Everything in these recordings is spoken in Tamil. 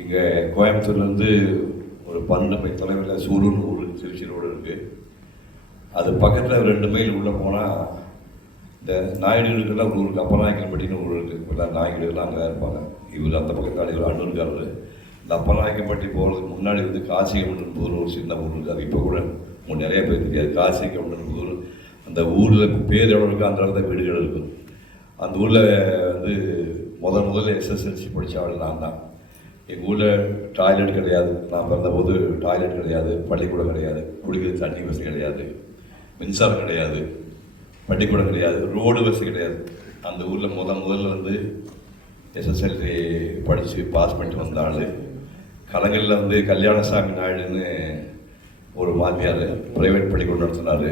இங்கே கோயம்புத்தூர்லேருந்து ஒரு 12 மைல் தொலைவில் சூலூர்னு ஊர் திருச்சி ரோடு இருக்குது. அது பக்கத்தில் 2 மைல் உள்ளே போனால் இந்த நாயுடுகளுக்கெல்லாம் ஒரு ஊருக்கு அப்பநாயக்கன்பட்டின்னு ஊர் இருக்குது. எல்லாம் நாய்களுக்கெல்லாம் அங்கே தான் இருப்பாங்க. இவர் அந்த பக்கத்தால் இவர் அண்ணூர்காரர். இந்த அப்பநாயக்கன்பட்டி போகிறதுக்கு முன்னாடி வந்து காசிகவுண்டன்புதூர் ஒரு சின்ன ஊர் இருக்குது. அது இப்போ கூட நிறைய பேர் தெரியாது. காசிகவுண்டன்புதூர் அந்த ஊரில் பேர் எவ்வளோ இருக்கோ அந்த அளவுக்கு தான் வீடுகள் இருக்குது. அந்த ஊரில் வந்து முதல்ல எஸ்எஸ்எல்சி படித்த ஆள் நான் தான். எங்கள் ஊரில் டாய்லெட் கிடையாது. நான் பிறந்தபோது டாய்லெட் கிடையாது, பள்ளிக்கூடம் கிடையாது, குடிக்கிற தண்ணி வசதி கிடையாது, மின்சாரம் கிடையாது, பள்ளிக்கூடம் கிடையாது, ரோடு வசதி கிடையாது. அந்த ஊரில் முதல்ல வந்து எஸ்எஸ்எல்சி படித்து பாஸ் பண்ணிட்டு வந்த ஆள். கலைஞரில் வந்து கல்யாணசாமி நாயுடுன்னு ஒரு வாத்தியார் ப்ரைவேட் பள்ளிக்கூடம் நடத்தினார்.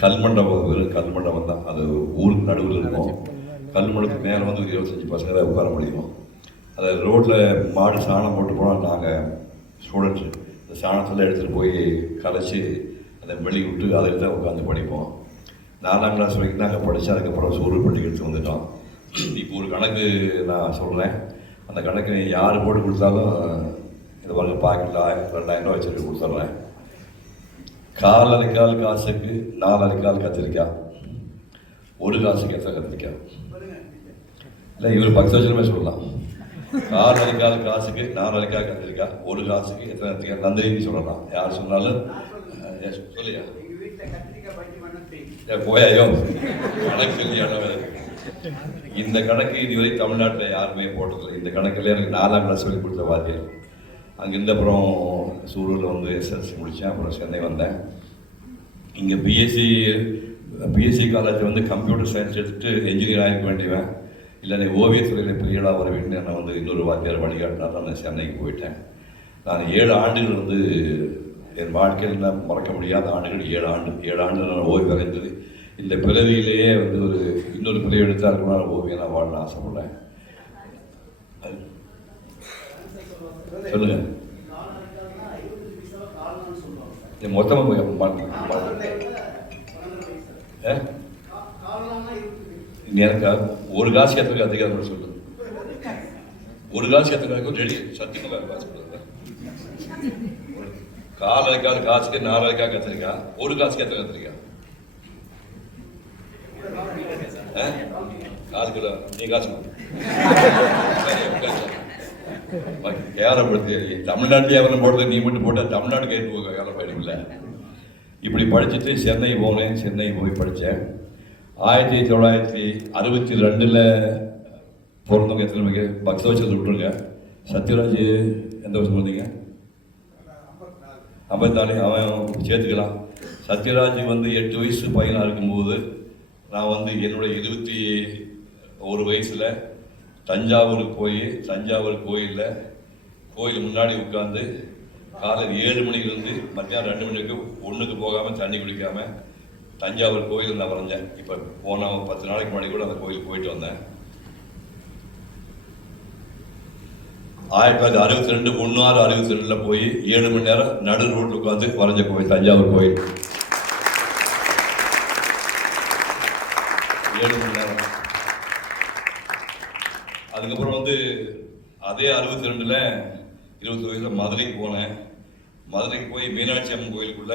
கல்மண்டபம் தான். அது ஊருக்கு நடுவில் இருக்கும். கல்மண்டபத்துக்கு மேலே வந்து ஒரு 25 பசங்க தான் உட்கார முடியும். அதை ரோட்டில் மாடு சாணம் போட்டு போனால் நாங்கள் ஸ்டூடெண்ட்ஸு இந்த சாணத்தில் எடுத்துகிட்டு போய் கலைச்சி அதை வெளியே விட்டு அதில் தான் உட்காந்து படிப்போம். 4ஆம் கிளாஸ் வரைக்கும் தான் அங்கே படித்து அதுக்கப்புறம் சூலூர் பள்ளிக்கு எடுத்து வந்துட்டோம். இப்போ ஒரு கணக்கு நான் சொல்கிறேன். அந்த கணக்கு யார் போட்டு கொடுத்தாலும் இந்த பாருங்க பாக்கெட்டில் 2000 ரூபா வச்சுட்டு கொடுத்துட்றேன். 4 அரைக்கால் காசுக்கு 4 அரைக்கால் கத்திரிக்காய், 1 காசுக்கு எத்தனை கத்திரிக்காய்? இல்லை, இவர் 10 வருஷமே சொல்லலாம். 4 அரைக்கால் காசுக்கு 4 அரைக்கால் கத்திரிக்காய், 1 காசுக்கு எத்தனை கத்திரிக்காய்? நந்திரின்னு சொல்லலாம். யார் சொன்னாலும் சொல்லியா போயாயோ கணக்கு இல்லையான. இந்த கணக்கு இதுவரை தமிழ்நாட்டில் யாருமே போட்டதில்லை. இந்த கணக்கில் எனக்கு 4ஆம் கிளாஸ் சொல்லி கொடுத்த வாத்தியார். அங்கேருந்து அப்புறம் சூலூரில் வந்து எஸ்எல்சி முடித்தேன். அப்புறம் சென்னை வந்தேன். இங்கே பிஎஸ்சி காலேஜ் வந்து கம்ப்யூட்டர் சயின்ஸ் எடுத்துகிட்டு என்ஜினியர் ஆகிக்க வேண்டியவன். இல்லை நீ ஓவியத்துறையில் பெரியடாக வர வேண்டும். என்னை வந்து இன்னொரு வாத்தியார் வழிகாட்டினா தான் நான் சென்னைக்கு போயிட்டேன். நான் 7 ஆண்டுகள் வந்து என் வாழ்க்கையில் மறக்க முடியாத ஆண்டுகள் 7 ஆண்டு நான் ஓய்வு அடைந்தது. இந்த பிறவியிலேயே வந்து ஒரு இன்னொரு பிறவி எடுத்தால் கூட நான் ஓவியனாக வாழணும்னு ஆசைப்படுறேன். சொல்லுங்க. மொத்தமாக எனக்கு 1 காசு எத்தனை அதிகாரம் சொல்லு. 1 காசு எத்தனை ரெடி சத்தியமாக காசு கொடுங்க. 4 அரைக்கால் காசுக்கு 4 அரைக்கால் கத்திரிக்காய், 1 காசுக்கு எத்தனை கத்திரிக்காய்? 4 கிலோ. நீ காசு கேவலப்படுத்தி தமிழ்நாட்டில் எவரும் போடுறது நீ மட்டும் போட்டால் தமிழ்நாடு கேட்டு போக கேவலப்படிக்கல. இப்படி படிச்சுட்டு சென்னை போனேன். சென்னை போய் படித்தேன். 1962 பிறந்தவங்க எத்தனை மணிக்கு 10 வருஷத்தில் விட்டுருங்க. சத்யராஜ் எந்த வருஷம் வந்தீங்க? 54. அவன் சேர்த்துக்கலாம். சத்யராஜ் வந்து 8 வயசு பையனாக இருக்கும்போது நான் வந்து என்னுடைய 21 வயசில் தஞ்சாவூருக்கு போய் தஞ்சாவூர் கோயில் முன்னாடி உட்காந்து காலையில் 7 மணிலேருந்து மத்தியானம் 2 மணிக்கு ஒன்றுக்கு போகாமல் தண்ணி குடிக்காமல் தஞ்சாவூர் கோயில் நான் வரைஞ்சேன். இப்போ போன 10 நாளைக்கு முன்னாடி கூட அந்த கோயிலுக்கு போயிட்டு வந்தேன். 1962 1662 போய் 7 மணி நேரம் நடு ரோட்டில் உட்காந்து வரைஞ்ச கோயில் தஞ்சாவூர் கோயில். 7 மணி நேரம். அதுக்கப்புறம் வந்து அதே 62 20 வயசில் மதுரைக்கு போனேன். மதுரைக்கு போய் மீனாட்சி அம்மன் கோயிலுக்குள்ள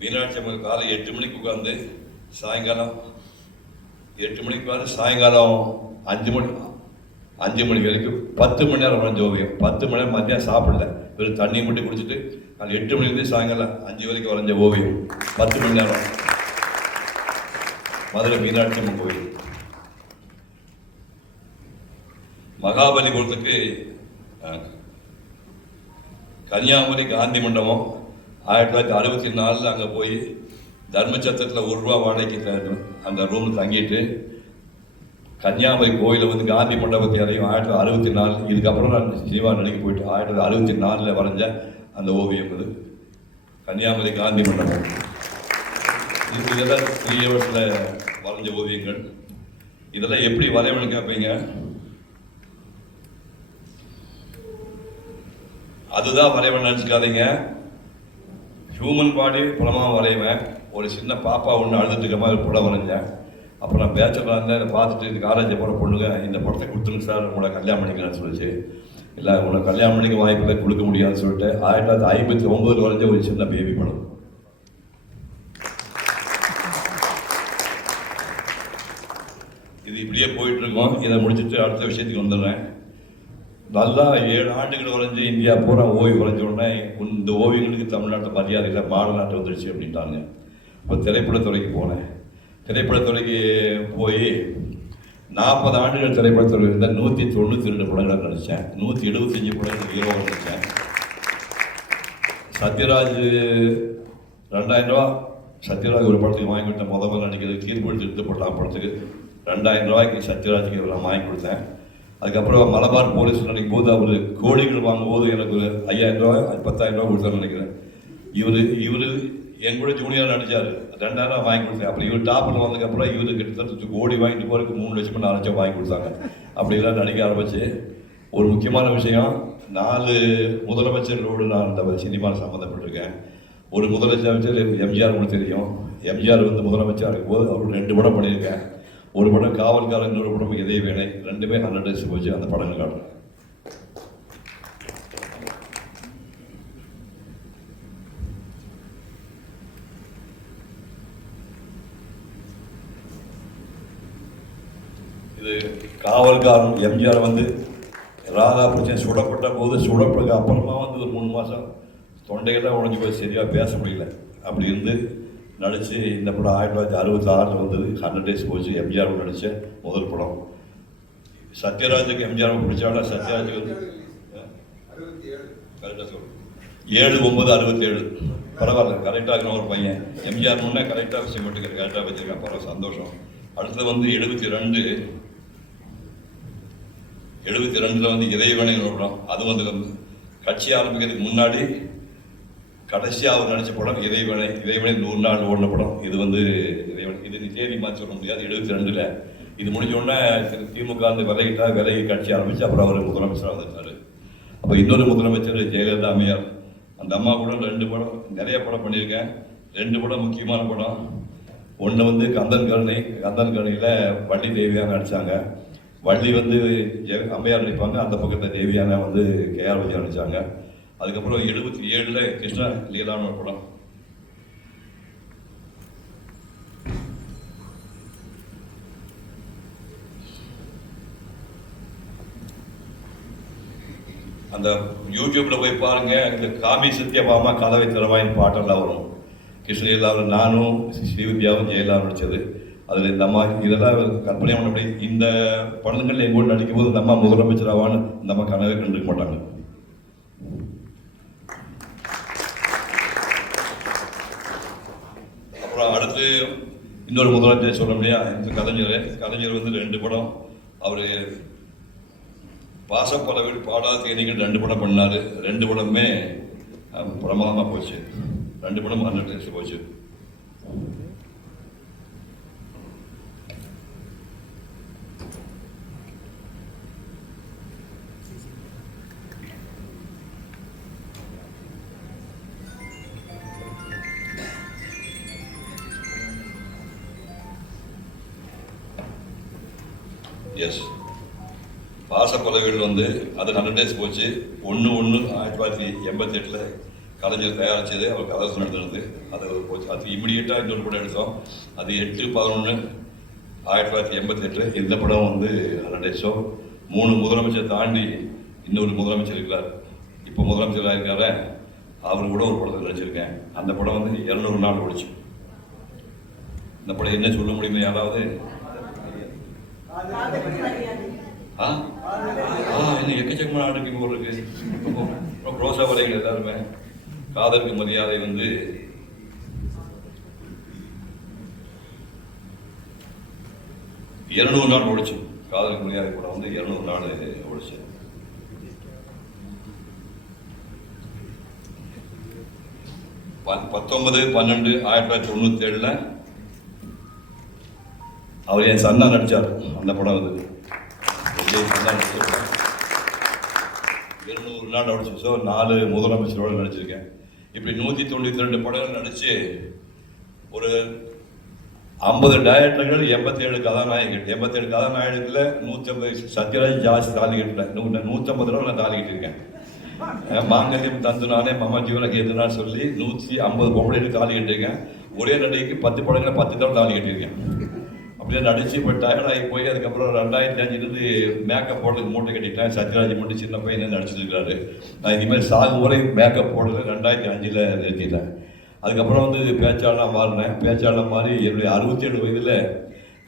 மீனாட்சி அம்மன் காலை 8 மணிக்கு உட்காந்து சாயங்காலம் 8 மணிக்கு உட்காந்து சாயங்காலம் 5 மணி வரைக்கும் 10 மணி நேரம் வரைஞ்ச ஓவியம். 10 மணி நேரம் மத்தியானம் சாப்பிடல, வெறும் தண்ணி மட்டும் குடிச்சிட்டு அது 8 மணிலேருந்து சாயங்காலம் 5 வரைக்கும் வரைஞ்ச ஓவியம் 10 மணி நேரம். மதுரை மீனாட்சி அம்மன் கோயில். மகாபலிபுரத்துக்கு கன்னியாகுமரி காந்தி மண்டபம் 1964 அங்கே போய் தர்மச்சத்திரத்தில் 1 ரூபா வாடகைக்கு அந்த ரூமில் தங்கிட்டு கன்னியாகுமரி கோயிலில் வந்து காந்தி மண்டபத்தை அறையும் 1964. இதுக்கப்புறம் நான் சினிமா நடிக்க போயிட்டு 1964 வரைஞ்ச அந்த ஓவியம் அது கன்னியாகுமரி காந்தி மண்டபம். இதெல்லாம் 3 இயர்ஸில் வரைஞ்ச ஓவியங்கள். இதெல்லாம் எப்படி வரையணும்னு கேட்பீங்க. அதுதான் வரைவேன் நினச்சிக்காதீங்க. ஹியூமன் பாடி படமாக வரைவேன். ஒரு சின்ன பாப்பா ஒன்று அழுதுட்டு இருக்க மாதிரி படம் வரைஞ்சேன். அப்புறம் நான் பேச்சலாக இருந்தேன். பார்த்துட்டு இந்த காலேஜ் போகிற பொண்ணுங்க இந்த படத்தை கொடுத்துருங்க சார், உங்களை கல்யாணம் பண்ணிக்கிறேன்னு சொல்லிச்சு. இல்லை உனக்கு கல்யாணம் பண்ணிக்க வாய்ப்பில்லை, கொடுக்க முடியாதுன்னு சொல்லிட்டு 1959 வரைஞ்ச ஒரு சின்ன பேபி படம். இது இப்படியே போயிட்டு இருக்கோம். இதை முடிச்சுட்டு அடுத்த விஷயத்துக்கு வந்துடுறேன். நல்லா 7 ஆண்டுகள் வரைஞ்சி இந்தியா பூரா ஓய்வு வரைஞ்ச உடனே இந்த ஓவியங்களுக்கு தமிழ்நாட்டு மரியாதையில் மாநிலநாட்டு வந்துடுச்சு அப்படின்ட்டாங்க. இப்போ திரைப்படத்துறைக்கு போனேன். திரைப்படத்துறைக்கு போய் 40 ஆண்டுகள் திரைப்படத்துறை இருந்தால் 192 படங்களை நடித்தேன். 175 படங்கள் ஹீரோவாக நடித்தேன். சத்யராஜ் 2000 ரூபா சத்யராஜ் ஒரு படத்துக்கு வாங்கி கொடுத்தேன். முதல்ல நடிக்கிறது கீழ்படுத்தி எடுத்துப்படலாம் படத்துக்கு 2000 ரூபாய்க்கு சத்யராஜுக்கு நான் வாங்கி கொடுத்தேன். அதுக்கப்புறம் மலபார் போலீஸ் நினைக்கும் போது அவர் கோடிகள் வாங்கும்போது எனக்கு ஒரு 5000 ரூபா 10,000 ரூபா கொடுத்தான்னு நினைக்கிறேன். இவர் என் கூட ஜூனியராக நடித்தார். 2000 வாங்கி கொடுத்தேன். அப்புறம் இவர் டாப்பில் வந்ததுக்கப்புறம் இவர் கிட்டத்தட்ட கோடி வாங்கிட்டு போகிறதுக்கு 3 லட்சம் 4 லட்சம் வாங்கி கொடுத்தாங்க. அப்படிலாம் நடிக்க ஆரம்பிச்சு ஒரு முக்கியமான விஷயம், 4 முதலமைச்சர்களோடு நான் இந்த சினிமாவில் சம்மந்தப்பட்டிருக்கேன். ஒரு முதலமைச்சர் எம்ஜிஆர் கூட தெரியும். எம்ஜிஆர் வந்து முதலமைச்சராக இருக்கும்போது அவர் 2 படம் பண்ணியிருக்கேன். ஒரு படம் காவல்காரன், இன்னொரு படம் இதே வேணை. 2மே 100 டேஸ் போச்சு. அந்த படங்கள் காட்டுறேன். இது காவல்காரன். எம்ஜிஆர் வந்து ராதா பிரச்சனை சுடப்பட்ட போது சுடப்பட்ட அப்புறமா வந்து ஒரு 3 மாதம் தொண்டையெல்லாம் உடஞ்சி போய் சரியாக பேச முடியல. அப்படி இருந்து நடித்து இந்த படம் 1966 வந்தது. 100 டேஸ் போச்சு. எம்ஜிஆர் நடித்த முதல் படம். சத்யராஜுக்கு எம்ஜிஆர் பிடிச்சால சத்யராஜுக்கு வந்து கரெக்டாக சொல்லு 7/9/67 பரவாயில்ல, கரெக்டாக இருக்கிற ஒரு பையன். எம்ஜிஆர் முன்னே கரெக்டாக விஷயம் மட்டும் கரெக்டாக வச்சுருக்கேன். பரவாயில்ல, சந்தோஷம். அடுத்தது வந்து 72 வந்து இறைவனைன்னு படம். அது வந்து கட்சி ஆரம்பிக்கிறதுக்கு முன்னாடி கடைசியாக அவர் நடித்த படம் இறைவனை. 100 நாள் ஓடின படம். இது வந்து இறைவன். இது தேதி மாற்றி சொல்ல முடியாது. 72 இது முடிஞ்ச உடனே திமுக வந்து விலகி கட்சி ஆரம்பித்து அப்புறம் அவர் முதலமைச்சராக வந்துட்டார். அப்போ இன்னொரு முதலமைச்சர் ஜெயலலிதா அம்மையார். அந்த அம்மா கூட 2 படம், நிறைய படம் பண்ணியிருக்கேன். 2 படம் முக்கியமான படம். ஒன்று வந்து கந்தன் கருணையில் வள்ளி தேவியாக நடித்தாங்க. வள்ளி வந்து அம்மையார் நடிப்பாங்க. அந்த பக்கத்தில் தேவியான வந்து கேஆர் விஜயா நடித்தாங்க. அதுக்கப்புறம் 77 கிருஷ்ணா லீலான்னு ஒரு படம். அந்த யூடியூப்பில் போய் பாருங்கள். இந்த காமி சத்யபாமா கதவை திறவாயின் பாட்டெல்லாம் வரும். கிருஷ்ணலீலாவில் நானும் ஸ்ரீவித்யாவும் ஜெயலலிதா நடித்தது. அதில் இந்த அம்மா இதெல்லாம் கற்பனை பண்ண முடியும். இந்த படங்கள் எங்கூட நடிக்கும்போது இந்த அம்மா முதலமைச்சராவான்னு இந்த அம்மா கனவே கண்டுக்க மாட்டாங்க. அப்புறம் அடுத்து இன்னொரு முதலமைச்சர் சொல்ல முடியா, இந்த கலைஞர் வந்து 2 படம். அவர் பாசப்பல வீடு பாடாத தேனிகள் 2 படம் பண்ணார். 2 படமே பிரமாதமாக போச்சு. 2 படம் 100 டேஸ் போச்சு. எஸ், பாசப்பலகைகள் வந்து அது 100 டேஸ் போச்சு. 1/1/1988 கலைஞர் தயாரித்தது. அவர் கதை நடத்துனது. அது போச்சு. அது இம்மிடியேட்டாக இன்னொரு படம் எடுத்தோம். அது 8/11/1988. இந்த படம் வந்து 100 டேஸோ. 3 முதலமைச்சர் தாண்டி இன்னொரு முதலமைச்சர் இருக்கிறார். இப்போ முதலமைச்சராக இருக்கார, அவர் கூட ஒரு படத்தில் நடிச்சிருக்கேன். அந்த படம் வந்து 200 நாள் ஓடிச்சு. இந்த படம் என்ன சொல்ல முடியுமா யாராவது? இன்னும் எக்கச்சக்கமான ஆண்டுக்கு போல் இருக்கு. ரோசா வரைகள் எல்லாருமே காதலுக்கு மரியாதை வந்து 200 நாள் ஓடிச்சு. காதலுக்கு மரியாதை படம் வந்து 200 நாள் ஓடிச்சு. பத்தொன்பது 12/12/1997 அவர் என் சன்னா நடித்தார். அந்த படம் வந்து 200 நாள் ஓடிச்சு. ஸோ 4 முதலமைச்சரோடு நடிச்சிருக்கேன். இப்படி 192 படங்கள் நடித்து ஒரு 50 டைரக்டர்கள், 87 கதாநாயகர்கள். 87 கதாநாயகத்தில் 150 சத்யராஜ் ஜாஸ்தி தாலி கட்டிட்டேன். 150 தடவை நான் தாலி கட்டியிருக்கேன். மாங்கல்யம் தந்து நானே மம ஜீவனுக்கு எதுனான்னு சொல்லி 150 பொம்பளைக்கு தாலி கட்டியிருக்கேன். ஒரே நடிகைக்கு 10 படங்களை 10 தடவை தாலி கட்டியிருக்கேன். அப்படியே நடிச்சு இப்போ டயர்டாகி போய் அதுக்கப்புறம் 2005 மேக்கப் போடுறதுக்கு மூட்டை கட்டிட்டேன். சத்யராஜ் மட்டும் சின்ன பையன் நடிச்சிருக்கிறாரு. நான் இனிமேல் சாகும் வரை மேக்கப் போடுறது 2005 நிறுத்திட்டேன். அதுக்கப்புறம் வந்து பேச்சாளனாக மாறினேன். பேச்சாளர் மாறி என்னுடைய 67 வயதில்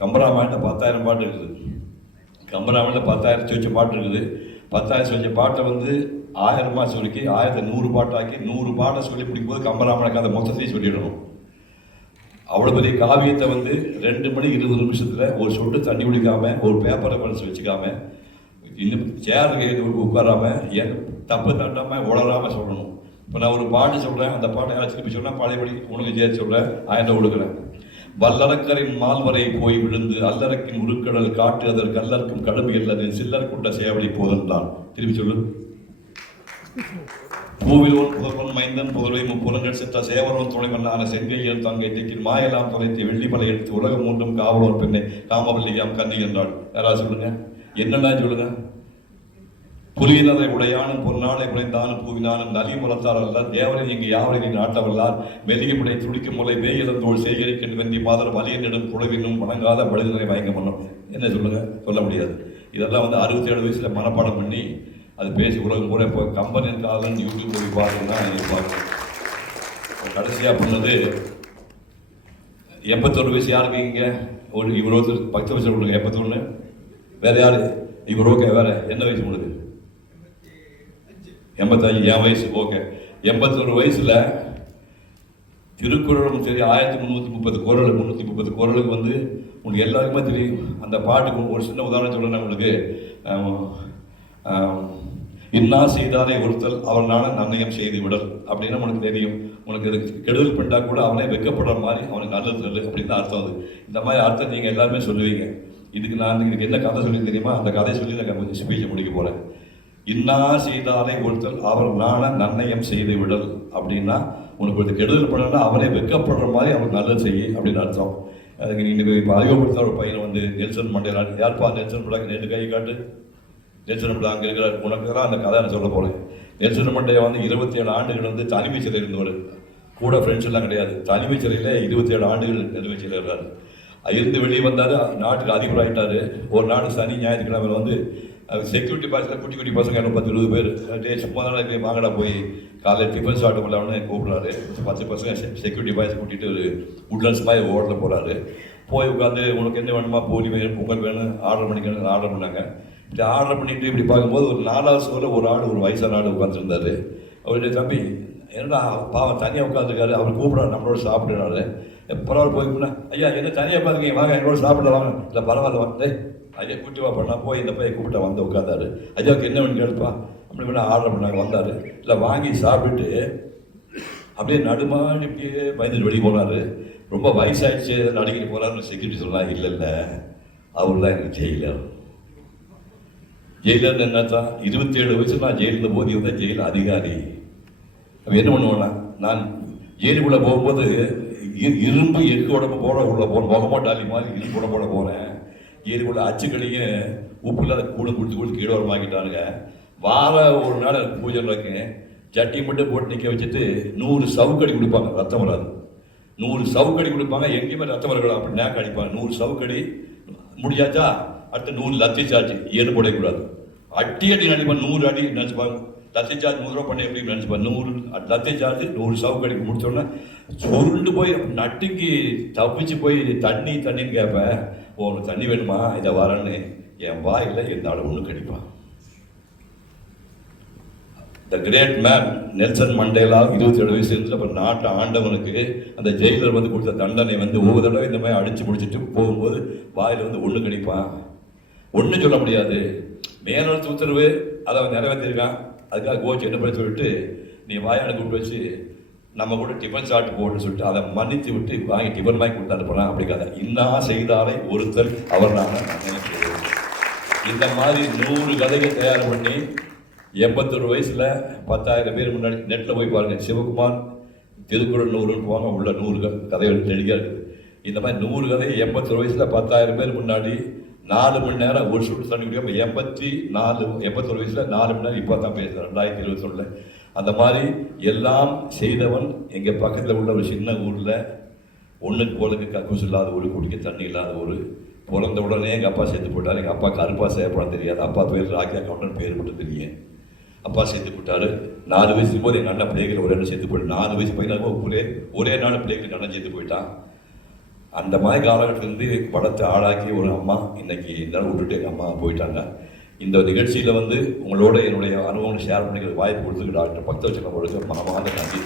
கம்பராமாயணத்தில் 10,000 பாட்டு இருக்குது. கம்பராமாயணத்தில் 10,000 வச்ச பாட்டு இருக்குது. 10,000 வச்ச பாட்டை வந்து 1000 சுருக்கி 1100 பாட்டாக்கி 100 பாட்டை சொல்லி பிடிக்கும்போது கம்பராமாயண கதை மொத்தத்தையும் சொல்லிடணும். அவ்வளோ பெரிய காவியத்தை வந்து 2 மணி 20 நிமிஷத்தில் ஒரு சொட்டு தண்ணி குடிக்காமல், ஒரு பேப்பரை மனசு வச்சுக்காம, இன்னும் சேர் உட்காராமல், தப்பு தட்டாமல் உளராமல் சொல்லணும். இப்போ நான் ஒரு பாட்டு சொல்கிறேன், அந்த பாட்டை யாராச்சும் திருப்பி சொன்னால் பழையபடி உனக்கு சேர்த்து சொல்கிறேன், 1000 கொடுக்குறேன். வல்லரக்கரின் மால்வரை போய் விழுந்து அல்லறக்கின் உருக்கடல் காட்டு அதற்கு அல்லற்கும் கடுமை அல்லது சில்லர் கொண்ட சேவடி போதன்தான். திருப்பி சொல்லு. பூவிலோன் புதல்வன் மைந்தன் புதல்வை முப்புலங்கள் செற்ற சேவரோன் துணைவனான செங்கையல் தங்கை தெற்கில் மாயெல்லாம் தொலைத்து வெள்ளிமலை எடுத்து உலகம் மூன்றும் காவலோன் பெண்ணை காமவல்லியாம் கன்னி என்றாள். யாராவது சொல்லுங்க, என்னென்ன சொல்லுங்க. புலியினரை உடையானும் பொன்னாளை உடைந்தானும் பூவினானும் நலி முலத்தார் அல்ல தேவரை இங்கு யாவரை நாட்டவல்லார் மெலிகப்படை துடிக்கும் முலை வேயிலந்தோள் சேகரிக்கின் வெந்தி மாதர் வலியனிடம் குழுவினும் வணங்காத பழுதினரை வாங்க பண்ணோம். என்ன சொல்லுங்க, சொல்ல முடியாது. இதெல்லாம் வந்து 67 வயசுல மனப்பாடம் பண்ணி அது பேசி உலகம் கூட இப்போ கம்பெனியின் காலம் யூடியூப் போய் பாருங்கன்னா பார்க்கணும். கடைசியாக பண்ணது 81 வயசு யாருக்கு இங்கே ஒரு இவர் 10 வயசு உங்களுக்கு 81. வேற யாரு இவர்? ஓகே, வேற என்ன வயசு உங்களுக்கு? 85. என் வயசு ஓகே. 81 வயசுல திருக்குறளும் சரி 1330 குறள் 330 குறளுக்கு வந்து உங்களுக்கு எல்லாருக்குமே தெரியும். அந்த பாட்டுக்கு ஒரு சின்ன உதாரணம் சொல்றேன் உங்களுக்கு. இன்னா செய்தாலே ஒருத்தல் அவனால நன்னயம் செய்து விடல் அப்படின்னு உனக்கு தெரியும். உனக்கு கெடுதல் பண்ணா கூட அவனே வெக்கப்படுற மாதிரி அவனுக்கு நல்லது சொல்லு அப்படின்னு அர்த்தம். அது இந்த மாதிரி அர்த்தம் நீங்கள் எல்லாருமே சொல்லுவீங்க. இதுக்கு என்ன கதை சொல்லி தெரியுமா? அந்த கதையை சொல்லி நான் ஸ்பீச்சை முடிக்க போகிறேன். இன்னா செய்தாலே ஒருத்தல் அவனால நன்னயம் செய்து விடல் அப்படின்னா உனக்கு ஒரு கெடுதல் பண்ணா அவனே வெக்கப்படுற மாதிரி அவனுக்கு நல்லது செய்ய அப்படின்னு அர்த்தம். அதுக்கு நீங்கள் இப்போ அறிவுப்படுத்த ஒரு பையனை வந்து நெல்சன் மண்டேலா, யார்ப்பா நெல்சன் மண்டேலா, 2 கை காட்டு. நெல்சன் மண்டேலா அங்கே இருக்கிறார். உனக்கு தான் அந்த கதை நான் சொல்ல போகிறேன். நெல்சன் மண்டேலா வந்து 27 ஆண்டுகள் வந்து தனிமை சிறையில் இருந்தவர். கூட ஃப்ரெண்ட்ஸ் எல்லாம் கிடையாது. தனிமை சிறையில் 27 ஆண்டுகள் தனிமை சிறையில் இருக்கிறார். இருந்து வெளியே வந்தார், நாட்டுக்கு அதிபர் ஆகிட்டார். ஒரு நாள் சனி ஞாயிற்றுக்கிழமை வந்து செக்யூரிட்டி பாஸில் குட்டி குட்டி பசங்க 10-20 பேர் டே சும்மா தானே வாங்கடா போய் காலையில் டிஃபன் ஸ்டார்ட் பண்ணலாம்னு கூப்பிட்றாரு. 10 பசங்க செக்யூரிட்டி பாய்ஸ் கூட்டிகிட்டு ஒரு உட்லன்ஸ் மாதிரி ஓட்டலில் போகிறாரு. போய் உட்காந்து உனக்கு என்ன வேணுமா, பூரி வேணும், பொங்கல் வேணும், ஆர்டர் பண்ணிக்கணும் ஆர்டர் பண்ணாங்க. இப்படி ஆர்டர் பண்ணிட்டு இப்படி பார்க்கும்போது ஒரு 4வது சோரில் ஒரு ஆள், ஒரு வயசான ஆள் உட்காந்துருந்தாரு. அவருடைய தம்பி என்னடா பாவம் தனியாக உட்காந்துருக்காரு, அவர் கூப்பிட்றாரு நம்மளோட சாப்பிடுறாரு. பரவாயில்ல போய் போனால் ஐயா என்ன தனியாக பார்த்துக்கீங்க, வாங்க எங்களோட சாப்பிட வாங்க. இல்லை பரவாயில்ல வாங்க ஐயா கூட்டிவா பண்ணால் போய் இந்த பையன் கூப்பிட்டா வந்து உட்காந்தாரு. ஐயாவுக்கு என்ன வேணும் கேளுப்பா அப்படி வேணா ஆர்டர் பண்ணாங்க. வந்தார், இல்லை வாங்கி சாப்பிட்டு அப்படியே நடுமாடி இப்படியே பயந்துட்டு வெளியே போனார். ரொம்ப வயசாகிடுச்சு நடிக்கிட்டு போகிறாருன்னு செக்யூரிட்டி சொல்லலாம். இல்லை அவர் தான் எனக்கு ஜெயிலர். ஜெயிலர்னு என்னத்தான் 27 வயசு நான் ஜெயிலில் போதி வந்தேன், ஜெயில் அதிகாரி. அப்போ என்ன பண்ணுவேன்னா, நான் ஜெயிலுக்குள்ளே போகும்போது இரும்பு எக்கு உடம்பு போட உள்ள போகிறேன், முகமாட்டாளி மாதிரி இரும்பு உடம்பு போட போகிறேன். ஜெயிலுக்குள்ள அச்சுக்களையும் உப்பு இல்லாத கூட கொடுத்து கீழே வரமாக்கிட்டானுங்க. வார ஒரு நாள் பூஜை நடக்குங்க. சட்டி மட்டும் போட்டு நிற்க வச்சுட்டு 100 சவுக்கடி கொடுப்பாங்க, ரத்தம் வராது. 100 சவுக்கடி கொடுப்பாங்க, எங்கேயுமே ரத்தம் வரக்கூடாது, அப்படி நேக்க அடிப்பாங்க. 100 சவுக்கடி முடிஞ்சாச்சா, அடுத்து 100 லத்தி சார்ஜ், ஏன்னு போடக்கூடாது. அடி நினைப்பாங்க, 100 அடி நினச்சிப்பாங்க. லத்தி சார்ஜ் 100 ரூபா பண்ண எப்படி நினச்சிப்பாங்க. 100 லத்தி சார்ஜ் 100 சவுக்கடிக்கு முடிச்சோன்னா சுருண்டு போய் நட்டுக்கு தப்பிச்சு போய் தண்ணின்னு கேட்பேன். உனக்கு தண்ணி வேணுமா, இதை வரேன்னு என் வாயில் எந்த ஆள் ஒன்று கடிப்பான். The great man Nelson Mandela 27 வயசு இருந்து அப்புறம் நாட்டை ஆண்டவனுக்கு அந்த ஜெயிலர் வந்து கொடுத்த தண்டனை வந்து ஒவ்வொரு தடவை இந்த மாதிரி அடித்து முடிச்சுட்டு போகும்போது வாயில் வந்து ஒன்று கடிப்பான். ஒன்றும் சொல்ல முடியாது. மேலெழுத்து உத்தரவு அதை அவன் நிறைவேற்றிருக்கான். அதுக்காக கோச்சு என்ன பண்ணி சொல்லிட்டு நீ வாயாடு கூப்பிட்டு வச்சு நம்ம கூட டிஃபன் சாப்பிட்டு போட்டுன்னு சொல்லிட்டு அதை மன்னித்து விட்டு வாங்கி டிஃபன் வாங்கி கொடுத்தாரு போனால் அப்படி கதை. இன்னா செய்தாலே ஒருத்தர் அவர் நான் நினைக்கிறேன். இந்த மாதிரி 100 கதைகள் தயார் பண்ணி 81 வயசில் 10,000 பேர் முன்னாடி நெட்டில் போய் பாருங்கள். சிவகுமார் திருக்குறள் 100ன்னு போவாங்க, உள்ள 100 கதைகள் ரெடியாக இருக்குது. இந்த மாதிரி 100 கதை 81 வயசில் 10,000 பேர் முன்னாடி 4 மணி நேரம் ஒரு சுட்டு தண்ணி குடிக்காம 81 வயசில் 4 மணி நேரம் இப்போ தான் பேசுகிறேன் 2021. அந்த மாதிரி எல்லாம் செய்தவன் எங்கள் பக்கத்தில் உள்ள ஒரு சின்ன ஊரில் ஒன்றுக்கு போலுக்கு கக்கூஸ் இல்லாத ஊர், குடிக்க தண்ணி இல்லாத ஊர். பிறந்த உடனே எங்கள் அப்பா செத்து போட்டார். எங்கள் அப்பா கருப்பா சேப்படம் தெரியாது. அப்பா பேர் ராக்கி அக்கௌண்டன் பேர் மட்டும் தெரியும். அப்பா செத்து போட்டார். 4 வயசுக்கு போது எங்கள் அண்ணன் பிள்ளைகள் ஒரு அண்ணன் செத்து போயிட்டு 4 வயசு பையனாக ஒரே நாள் பிள்ளைகளுக்கு அண்ணன் செத்து போயிட்டான். அந்த மாதிரி காலகட்டத்திலேருந்து படத்தை ஆளாக்கி ஒரு அம்மா இன்னைக்கு இந்த விட்டுட்டு எங்கள் அம்மா போயிட்டாங்க. இந்த நிகழ்ச்சியில் உங்களோட என்னுடைய அனுபவங்களை ஷேர் பண்ணிக்கிற வாய்ப்பு கொடுத்துருக்கு டாக்டர் பக்தவச்சலம் அவர்களுக்கு மனமார்ந்த நன்றி.